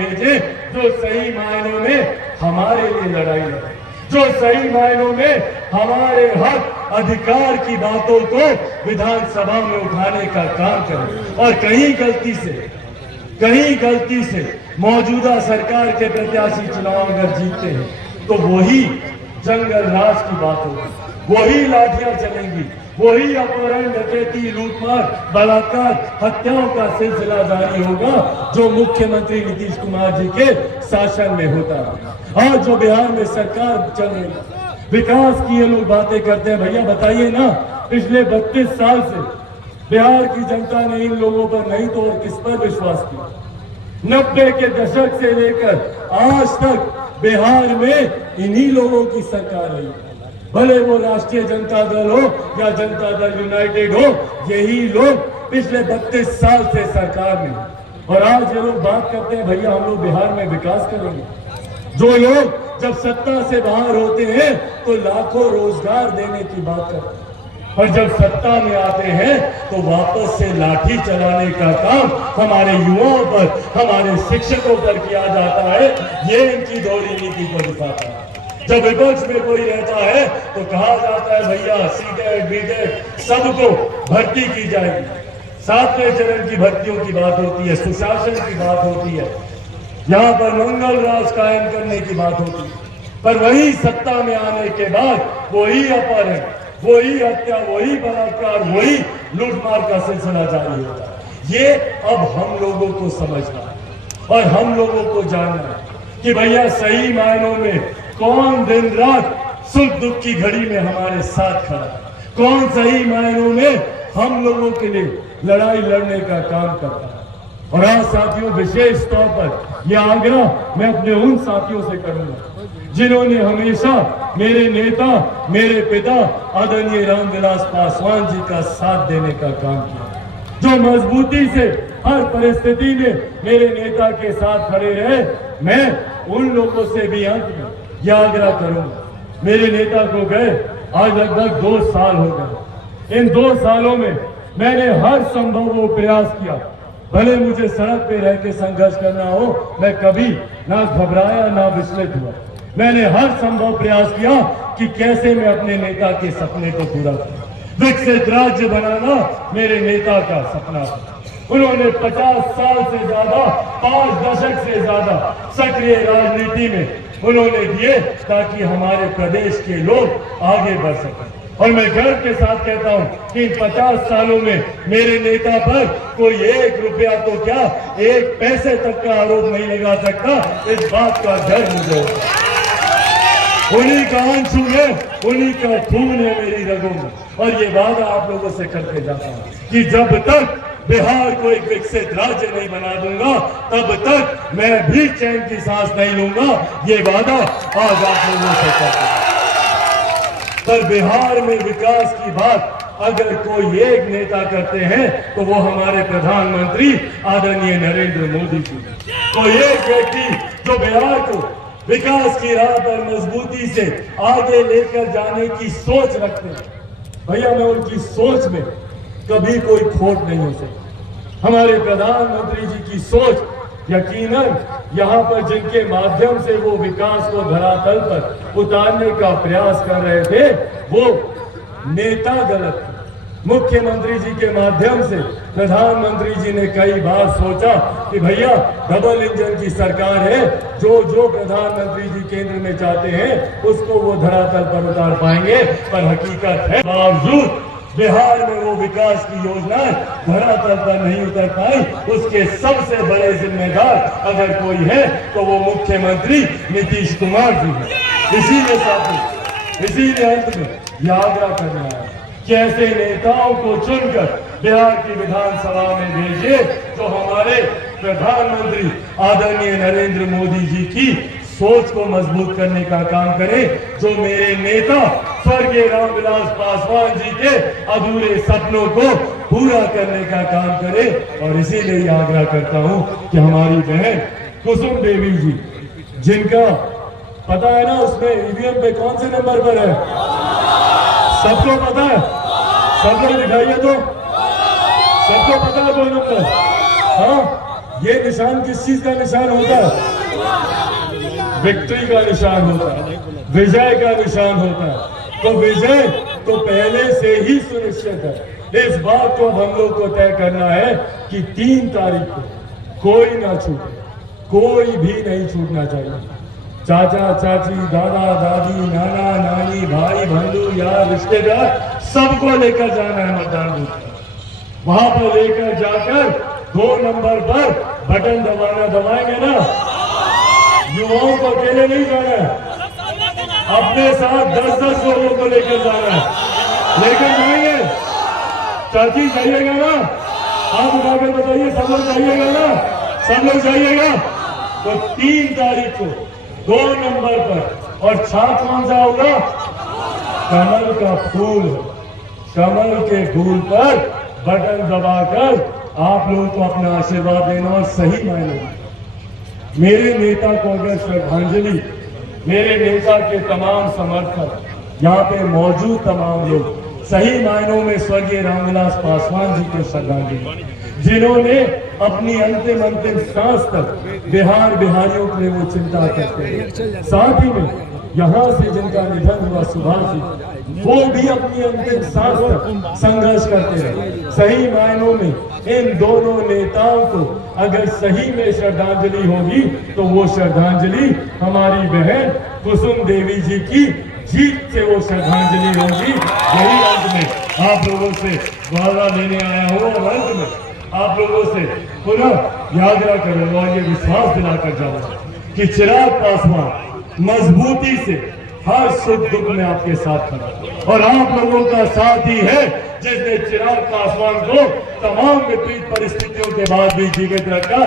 भेजे जो सही मायनों में हमारे लिए लड़ाई लड़े, जो सही मायनों में हमारे हक अधिकार की बातों को विधानसभा में उठाने का काम करें। और कहीं गलती से मौजूदा सरकार के प्रत्याशी चुनाव अगर जीतते हैं तो वही जंगल राज की बात होगी, वही लाठियां चलेंगी, वही अपहरण, डकैती, लूटमार, बलात्कार, हत्याओं का सिलसिला जारी होगा जो मुख्यमंत्री नीतीश कुमार जी के शासन में होता है। और जो बिहार में सरकार चल रही है, विकास की ये लोग बातें करते हैं, भैया बताइए ना, पिछले 32 साल से बिहार की जनता ने इन लोगों पर नहीं तो और किस पर विश्वास किया? 90 के दशक से लेकर आज तक बिहार में इन्हीं लोगों की सरकार रही है, भले वो राष्ट्रीय जनता दल हो या जनता दल यूनाइटेड हो, यही लोग पिछले 32 साल से सरकार में। और आज ये लोग बात करते हैं भैया हम लोग बिहार में विकास करेंगे। जो लोग जब सत्ता से बाहर होते हैं तो लाखों रोजगार देने की बात करते हैं, और जब सत्ता में आते हैं तो वापस से लाठी चलाने का काम हमारे युवाओं पर, हमारे शिक्षकों पर किया जाता है। ये इनकी दोहरी नीति को दिखाता है। जब विपक्ष में कोई रहता है तो कहा जाता है भैया सीटेट बीटेट सबको भर्ती की जाएगी, 7वें चरण की भर्तियों की बात होती है, सुशासन की बात होती है, यहाँ पर मंगल राज कायम करने की बात होती है। पर वही सत्ता में आने के बाद वही अपहरण, वही हत्या, वही बलात्कार, वही लूटमार का सिलसिला जारी होता है। ये अब हम लोगों को समझना है और हम लोगों को जानना है कि भैया सही मायनों में कौन दिन रात सुख दुख की घड़ी में हमारे साथ खड़ा है, कौन सही मायनों में हम लोगों के लिए लड़ाई लड़ने का काम करता है। और आज साथियों, विशेष तौर पर यह आग्रह मैं अपने उन साथियों से करूंगा जिन्होंने हमेशा मेरे नेता, मेरे पिता आदरणीय रामविलास पासवान जी का साथ देने का काम किया, जो मजबूती से हर परिस्थिति में मेरे नेता के साथ खड़े रहे। मैं उन लोगों से भी अंत में यह आग्रह करूंगा, मेरे नेता को गए आज लगभग 2 साल हो गए। इन 2 सालों में मैंने हर संभव वो प्रयास किया, भले मुझे सड़क पे रह के संघर्ष करना हो, मैं कभी ना घबराया ना विचलित हुआ। मैंने हर संभव प्रयास किया कि कैसे मैं अपने नेता के सपने को पूरा करूं। विकसित राज्य बनाना मेरे नेता का सपना था। उन्होंने 50 साल से ज्यादा, 5 दशक से ज्यादा सक्रिय राजनीति में उन्होंने दिए ताकि हमारे प्रदेश के लोग आगे बढ़ सकें। और मैं गर्व के साथ कहता हूं कि इन 50 सालों में मेरे नेता पर कोई 1 रुपया तो क्या 1 पैसे तक का आरोप नहीं लगा सकता। इस बात का डर मुझे, उन्हीं का आंसू है, उन्हीं का खून है मेरी रगों में। और ये वादा आप लोगों से करके जाता हूं कि जब तक बिहार को एक विकसित राज्य नहीं बना दूंगा तब तक मैं भी चैन की सांस नहीं लूंगा। ये वादा आज आप लोगों से करता हूं। पर बिहार में विकास की बात अगर कोई एक नेता करते हैं तो वो हमारे प्रधानमंत्री आदरणीय नरेंद्र मोदी जी। कोई एक व्यक्ति जो बिहार को विकास की राह पर मजबूती से आगे लेकर जाने की सोच रखते हैं, भैया मैं उनकी सोच में कभी कोई खोट नहीं हो सकती। हमारे प्रधानमंत्री जी की सोच यकीनन यहाँ पर जिनके माध्यम से वो विकास को धरातल पर उतारने का प्रयास कर रहे थे वो नेता गलत थे। मुख्यमंत्री जी के माध्यम से प्रधानमंत्री जी ने कई बार सोचा कि भैया डबल इंजन की सरकार है, जो प्रधानमंत्री जी केंद्र में चाहते हैं उसको वो धरातल पर उतार पाएंगे। पर हकीकत है बावजूद बिहार में वो विकास की योजनाएं धरातल पर नहीं उतर पाई। उसके सबसे बड़े जिम्मेदार अगर कोई है तो वो मुख्यमंत्री नीतीश कुमार जी है। इसीलिए साथी, इसीलिए अंत में यह आग्रह करना है कि ऐसे नेताओं को चुनकर बिहार की विधानसभा में भेजिए जो हमारे प्रधानमंत्री आदरणीय नरेंद्र मोदी जी की सोच को मजबूत करने का काम करे, जो मेरे नेता स्वर्गीय रामविलास पासवान जी के अधूरे सपनों को पूरा करने का काम करे। और इसीलिए आग्रह करता हूं कि हमारी बहन कुसुम देवी जी, जिनका पता है ना उसमें ईवीएम पे कौन से नंबर पर है, सबको पता है, सब लोग दिखाइए तो, सबको पता है 2 नंबर, हाँ ये निशान किस चीज का निशान होता है? विक्ट्री का निशान होता है, विजय का निशान होता है। तो विजय तो पहले से ही सुनिश्चित है। इस बात को हम लोग को तय करना है कि 3 तारीख को कोई ना छूटे, कोई भी नहीं छूटना चाहिए। चाचा चाची, दादा दादी, नाना नानी, भाई बंधु, यार, रिश्तेदार, सबको लेकर जाना है मतदान बूथ। वहां पर लेकर जाकर 2 नंबर पर बटन दबाएंगे ना। युवाओं को अकेले नहीं जाना है, अपने साथ 10-10 लोगों को लेकर जाना है। लेकर जाएंगे। चाची जाइएगा ना? आप उठाकर बताइए, सब लोग जाइएगा ना? सब लोग जाइएगा। तो 3 तारीख को 2 नंबर पर, और छाप कौन सा होगा? कमल का फूल। कमल के फूल पर बटन दबाकर आप लोगों को अपना आशीर्वाद देना। और सही मायने में मेरे नेता को अगर श्रद्धांजलि, मेरे नेता के तमाम समर्थक, यहाँ पे मौजूद तमाम लोग, सही मायनों में स्वर्गीय रामविलास पासवान जी को श्रद्धांजलि, जिन्होंने अपनी अंतिम सांस तक बिहारियों के लिए वो चिंता करते हैं। साथ ही में यहाँ से जिनका निधन हुआ सुभाष जी, वो भी अपनी अंतिम सांस तक संघर्ष करते रहे। सही मायनों में इन दोनों नेताओं को अगर सही में श्रद्धांजलि होगी तो वो श्रद्धांजलि हमारी बहन कुसुम देवी जी की जीत से वो श्रद्धांजलि होगी। यही अंत में आप लोगों से वादा लेने आया हूँ, और अंत में आप लोगों से पुनः याद करूंगा और ये विश्वास दिलाकर जाऊंगा कि चिराग पासवान मजबूती से हर सुख दुख में आपके साथ खड़ा, और आप लोगों का साथ ही है जिसने चिराग पासवान को तमाम विपरीत परिस्थितियों के बाद भी जीवित रखा।